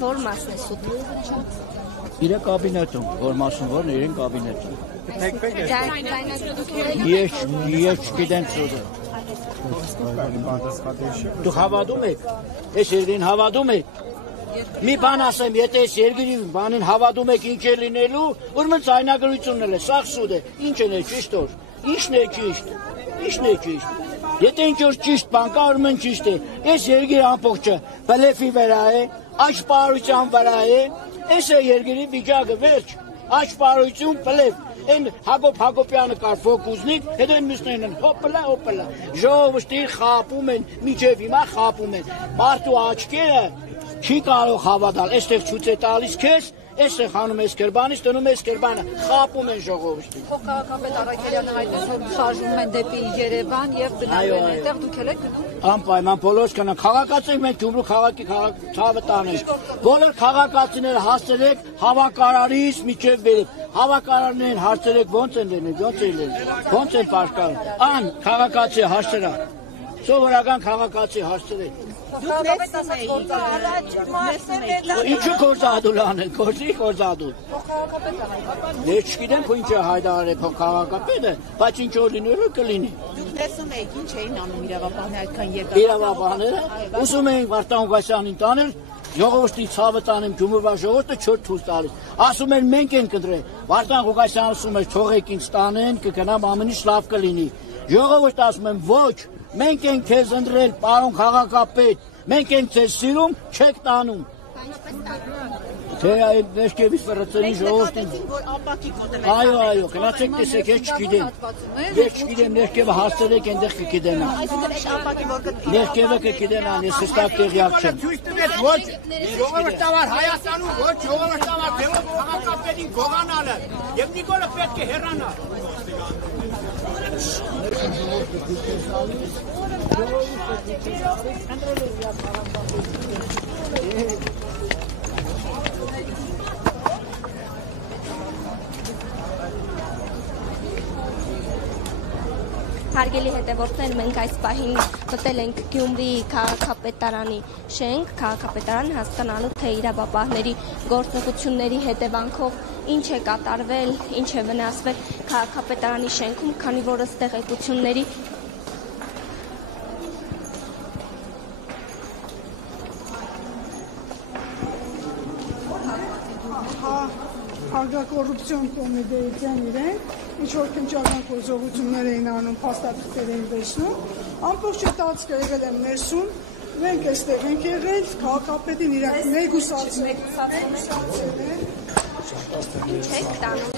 Որ մասն է սուտ։ Իրեն կաբինետում, որ մասն որն իրեն կաբինետում։ Ես չգիտեմ սուտը։ Դու հավատում եք, ես երկրին հավատում եք։ Մի բան ասեմ, եթե ես երկրի բանին հավատում եք ինչ է լինելու, ուրեմն ձայնագրությունն է, սաղ սուտ է, ինչ է ճիշտ որ, ինչն է ճիշտ, ինչն է ճիշտ։ Եթե ինչ-որ ճիշտ բան կա, ուրեմն ճիշտ է, ես երկրի ամբողջը բլեֆի վրա է, աճպարության վրա է, ես է երկրի վիճակը վերջ, աճպարություն բլեֆ, են Հակոբ Հակոբյանը կար ֆոկուսնիկ, հետ են մյուսներն են հոպլա, ժողովրդի խապում են, միջև հիմա խապում են, մարդու աչքերը չի կարող հավատալ, այստեղ ցույց է տալիս քեզ, այստեղ հանում ես կերբանից, տնում ես կերբանը, խապում են ժողովրդին։ Փոխքաղաքապետ Առաքելյանը հայտնեց, որ շարժվում են դեպի Երևան եւ գնալու են այդտեղ, դուք եք գնում։ Անպայման բոլորս կնանք, քաղաքացիք մենք Գյումրու քաղաքի ցավը տանենք։ Բոլոր քաղաքացիները հասցրեք հավաքարարից միջև վերև։ Հավաքարարներին հարցրեք ո՞նց են լինել, ո՞նց են պաշտպանում։ Ան քաղաքացի հասցրա։ Սովորական քաղաքացի հասցրեք։ Ինչու գործադուլ անեն, գործադուլ։ Ես չգիտեմ, որ ինչ է հայտարարել քաղաքապետը, բայց ինչ որ լինելու կլինի։ Դուք տեսնում եք ինչ էին անում իրավաբանները այդքան երկար։ Իրավաբանները ուզում էին Վարդան Ղուկասյանին տանել, ժողովրդի ցավը տանեմ Գյումրվա ժողովուրդը չոր ցույց տալիս։ Ասում են մենք ենք ընտրել։ Վարդան Ղուկասյանը ասում է թողեք ինձ տանեն, կգնամ ամեն ինչ լավ կլինի։ Ժողովուրդը ասում են ոչ, մենք ենք քեզ ընտրել, պարոն քաղաքապետ, մենք ենք ձեզ սիրում, չեք տանում։ Թե այդ ներքևից վրացրին ժողովրդին։ Այո, գնացեք տեսեք, ես չգիտեմ։ Ես չգիտեմ, ներքևը հասցրեք, այնտեղ կգիտենան։ Ներքևը կգիտենան, ես հստակ տեղյակ չեմ։ Ոչ ժողովրդավար Հայաստանում, ոչ ժողովրդավար դեպի քաղաքապետին գողանալը եւ Նիկոլը պետք է հեռանա։ Հարգելի հետևորդներ, մենք այս պահին մտել ենք Գյումրի քաղաքապետարանի շենք, քաղաքապետարան հասկանալու թե իրավապահների գործողությունների հետևանքով ինչ է կատարվել, ինչ է վնասվել քաղաքապետարանի շենքում, քանի որ ըստ տեղեկությունների Արգակոռուպցիոն կոմիտեության իրենք ինչ-որ քննչական գործողություններ էին անում, փաստաթղթեր էին վերցնում, ամբողջ տարածքը եղել է ներսում, մենք այստեղ ենք եղել, քաղաքապետին իրենք մեկուսացել են։ ինչ եք տանում։